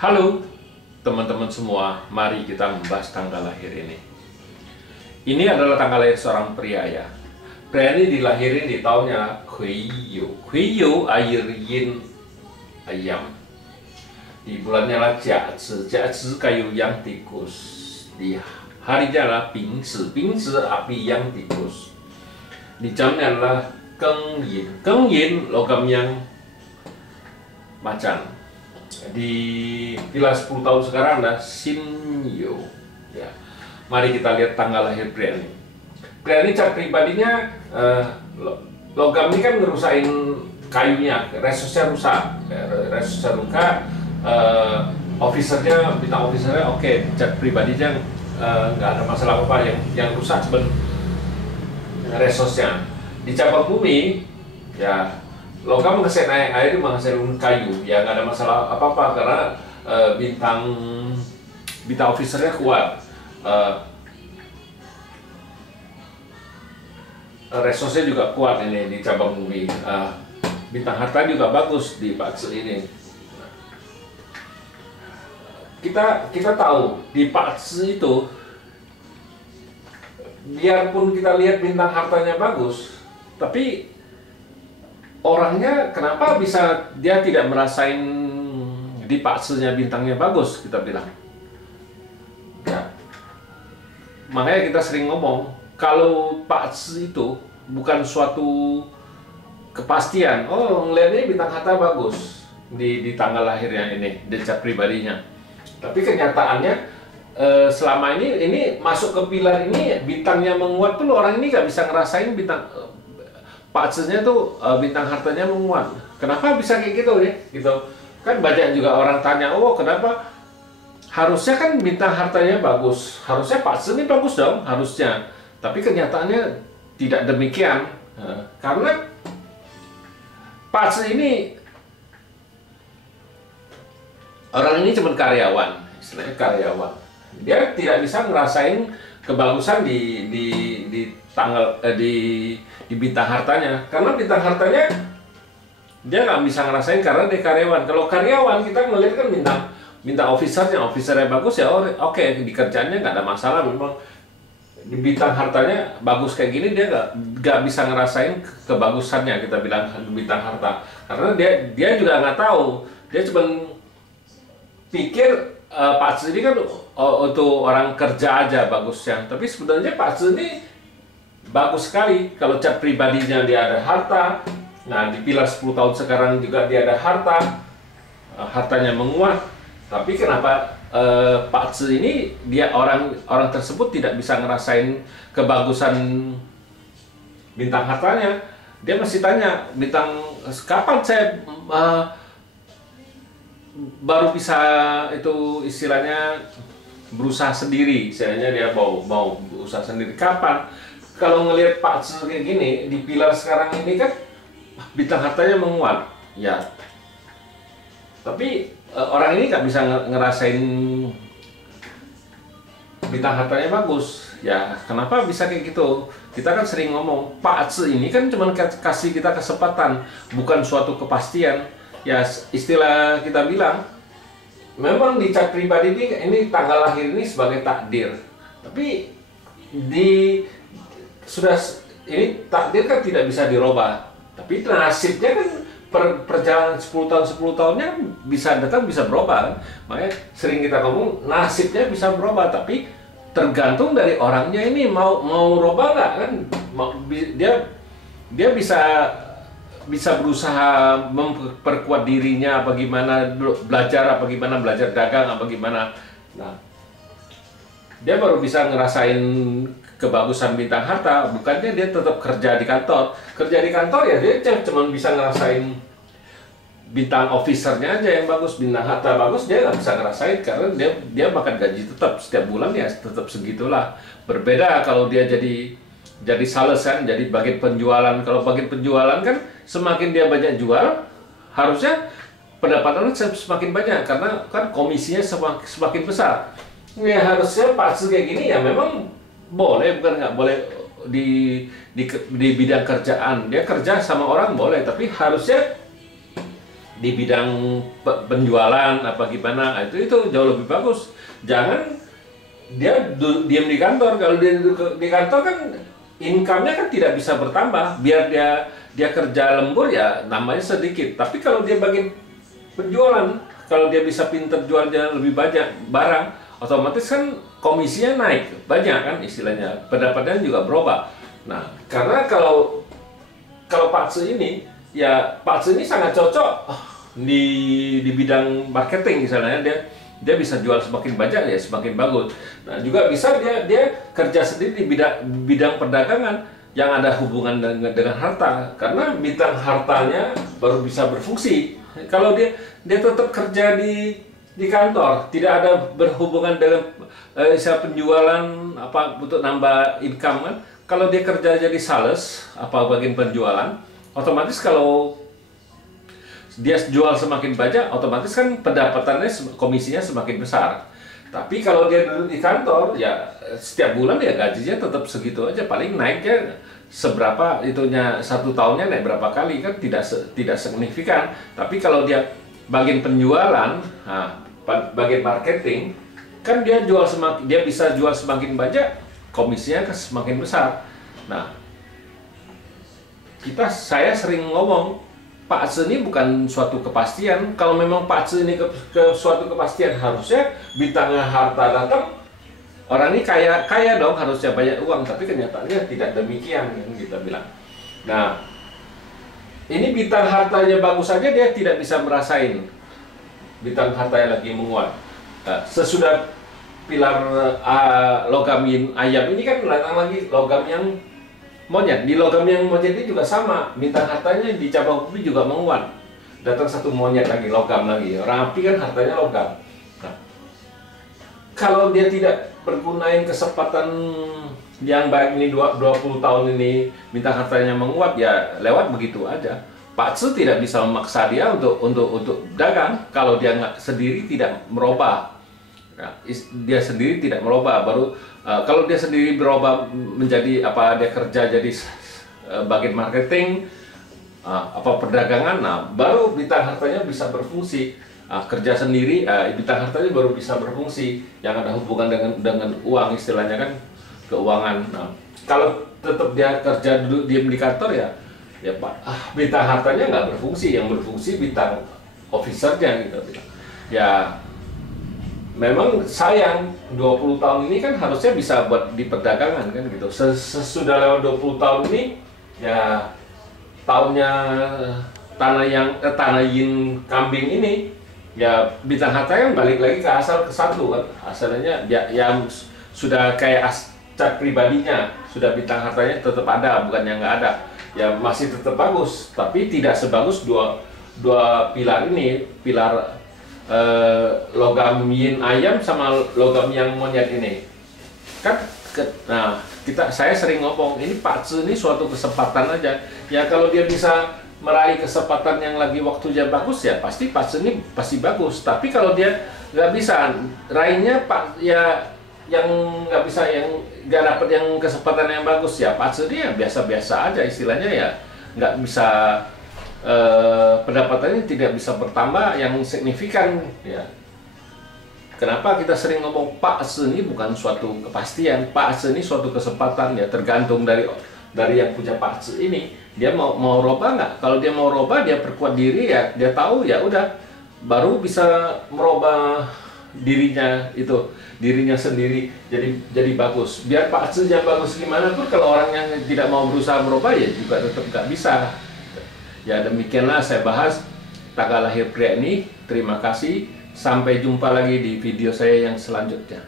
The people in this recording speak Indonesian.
Halo teman-teman semua, mari kita membahas tanggal lahir ini. Ini adalah tanggal lahir seorang pria ya. Pria ini dilahirin di tahunnya Kuiyu. Kuiyu air yin ayam. Di bulannya lah Jiazi, Jiazi kayu yang tikus. Di harinya lah Bingzi, Bingzi api yang tikus. Di jamnya adalah Geng Yin, Geng Yin logam yang macan. Di bila 10 tahun sekarang adalah Shinyo ya. Mari kita lihat tanggal lahir pria ini. Pria ini cat pribadinya logam ini kan ngerusain kayunya, resusnya rusak, resusnya rusak. Officernya, bintang officernya oke, cat pribadinya nggak ada masalah apa, yang rusak cuma resusnya. Di cabang bumi ya, logam menghasilkan air menghasilkan kayu ya, nggak ada masalah apa-apa karena bintang officernya kuat, resource-nya juga kuat ini di cabang bumi, bintang harta juga bagus di Pakse ini. Kita tahu di Pakse itu biarpun kita lihat bintang hartanya bagus, tapi orangnya kenapa bisa dia tidak merasain di Paksenya bintangnya bagus, kita bilang ya. Makanya kita sering ngomong kalau Pakse itu bukan suatu kepastian. Oh, ngeliatnya bintang harta bagus di tanggal lahirnya ini, di cat pribadinya, tapi kenyataannya selama ini masuk ke pilar ini bintangnya menguat pun orang ini nggak bisa ngerasain bintang Paksenya tuh bintang hartanya menguat. Kenapa bisa kayak gitu ya? Gitu kan banyak juga orang tanya, oh kenapa? Harusnya kan bintang hartanya bagus, harusnya Pakse ini bagus dong, harusnya. Tapi kenyataannya tidak demikian, karena Pakse ini orang ini cuma karyawan, istilahnya karyawan. Dia tidak bisa ngerasain kebagusan di tanggal di bintang hartanya, karena bintang hartanya dia nggak bisa ngerasain karena dia karyawan. Kalau karyawan kita ngelihat kan bintang officernya bagus ya, oke, di kerjaannya nggak ada masalah. Memang di bintang hartanya bagus kayak gini, dia nggak bisa ngerasain kebagusannya, kita bilang bintang harta, karena dia juga nggak tahu. Dia cuma pikir Pakse ini kan untuk orang kerja aja bagusnya, tapi sebenarnya Pakse ini bagus sekali kalau cat pribadinya dia ada harta. Nah, di pilar 10 tahun sekarang juga dia ada harta, hartanya menguat. Tapi kenapa Pakse ini dia orang tersebut tidak bisa ngerasain kebagusan bintang hartanya? Dia masih tanya, bintang kapan saya baru bisa itu istilahnya berusaha sendiri, istilahnya dia mau berusaha sendiri kapan? Kalau ngelihat Pakse kayak gini di pilar sekarang ini kan bintang hartanya menguat ya, tapi orang ini nggak bisa ngerasain bintang hartanya bagus ya. Kenapa bisa kayak gitu? Kita kan sering ngomong Pakse ini kan cuma kasih kita kesempatan, bukan suatu kepastian ya. Istilah kita bilang memang di cat pribadi ini tanggal lahir ini sebagai takdir, tapi ini takdir kan tidak bisa dirubah, tapi nasibnya kan perjalanan 10 tahunnya bisa datang, bisa berubah kan? Makanya sering kita ngomong nasibnya bisa berubah, tapi tergantung dari orangnya ini mau rubah nggak kan. Dia bisa berusaha memperkuat dirinya apa gimana, belajar apa gimana, belajar dagang apa gimana. Nah, dia baru bisa ngerasain kebagusan bintang harta, bukannya dia tetap kerja di kantor. Kerja di kantor ya dia cuma bisa ngerasain bintang officernya aja yang bagus, bintang harta bagus dia nggak bisa ngerasain karena dia makan gaji tetap setiap bulan ya tetap segitulah. Berbeda kalau dia jadi sales kan, jadi bagian penjualan. Kalau bagian penjualan kan semakin dia banyak jual, harusnya pendapatannya semakin banyak karena kan komisinya semakin besar. Ya harusnya Pakse kayak gini ya memang boleh, bukan nggak boleh di bidang kerjaan. Dia kerja sama orang boleh, tapi harusnya di bidang penjualan apa gimana, itu jauh lebih bagus. Jangan dia diam di kantor. Kalau dia di kantor kan income-nya kan tidak bisa bertambah. Biar dia kerja lembur ya namanya sedikit. Tapi kalau dia bagian penjualan, kalau dia bisa pinter jualnya lebih banyak barang, otomatis kan komisinya naik banyak kan, istilahnya pendapatannya juga berubah. Nah, karena kalau Pak Tse ini, ya Pak Tse ini sangat cocok di bidang marketing misalnya, dia bisa jual semakin banyak ya semakin bagus. Nah, juga bisa dia kerja sendiri di bidang perdagangan yang ada hubungan dengan harta, karena bintang hartanya baru bisa berfungsi. Kalau dia tetap kerja di kantor, tidak ada berhubungan dengan penjualan apa untuk nambah income kan. Kalau dia kerja jadi sales apa bagian penjualan, otomatis kalau dia jual semakin banyak, otomatis kan pendapatannya komisinya semakin besar. Tapi kalau dia duduk di kantor, ya setiap bulan ya gajinya tetap segitu aja, paling naiknya seberapa itunya, satu tahunnya naik berapa kali kan tidak signifikan. Tapi kalau dia bagian penjualan, nah, bagian marketing, kan dia bisa jual semakin banyak, komisinya kan semakin besar. Nah, saya sering ngomong, Pak Tse ini bukan suatu kepastian. Kalau memang Pak Tse ini ke suatu kepastian, harusnya bintangnya harta datang, orang ini kaya dong, harusnya banyak uang. Tapi kenyataannya tidak demikian, yang kita bilang. Nah, ini bintang hartanya bagus saja dia tidak bisa merasain bintang hartanya lagi menguat. Nah, sesudah pilar logam yin ayam ini kan datang lagi logam yang monyet. Di logam yang monyet ini juga sama, bintang hartanya di cabang bumi juga menguat. Datang satu monyet lagi, logam lagi. Orang api kan hartanya logam. Nah, kalau dia tidak bergunain kesempatan yang baik ini 20 tahun ini, bintang hartanya menguat, ya lewat begitu aja. Pak Tse tidak bisa memaksa dia untuk dagang kalau dia sendiri tidak merubah. Nah, dia sendiri tidak merubah, baru kalau dia sendiri berubah menjadi apa, dia kerja jadi bagian marketing, apa perdagangan, nah baru bintang hartanya bisa berfungsi. Kerja sendiri, bintang hartanya baru bisa berfungsi, yang ada hubungan dengan uang, istilahnya kan keuangan. Nah, kalau tetap dia kerja duduk diam di kantor ya Pak, bintang hartanya nggak berfungsi, yang berfungsi bintang officernya gitu. Ya memang sayang, 20 tahun ini kan harusnya bisa buat di perdagangan kan gitu. Sesudah lewat 20 tahun ini, ya tahunnya tanah yin kambing ini, ya bintang hartanya kan balik lagi ke asal, ke satu kan. Asalnya yang sudah kayak acak pribadinya, sudah bintang hartanya tetap ada, bukan yang nggak ada. Ya masih tetap bagus, tapi tidak sebagus dua pilar ini, pilar logam yin ayam sama logam yang monyet ini kan. Nah, saya sering ngomong, ini Pak Tse ini suatu kesempatan aja ya. Kalau dia bisa meraih kesempatan yang lagi waktunya bagus, ya pasti Pak Tse ini pasti bagus. Tapi kalau dia nggak bisa raihnya, Pak, ya yang nggak bisa, yang nggak dapat yang kesempatan yang bagus, ya Pak Tse dia biasa-biasa aja, istilahnya ya nggak bisa, pendapatannya tidak bisa bertambah yang signifikan ya. Kenapa kita sering ngomong Pak Tse ini bukan suatu kepastian, Pak Tse ini suatu kesempatan ya, tergantung dari yang punya Pak Tse ini, dia mau roba nggak. Kalau dia mau roba, dia perkuat diri, ya dia tahu, ya udah baru bisa merubah dirinya sendiri jadi bagus. Biar Pak Tse yang bagus gimana pun, kalau orang yang tidak mau berusaha merubah, ya juga tetap nggak bisa. Ya demikianlah saya bahas tanggal lahir pria ini. Terima kasih. Sampai jumpa lagi di video saya yang selanjutnya.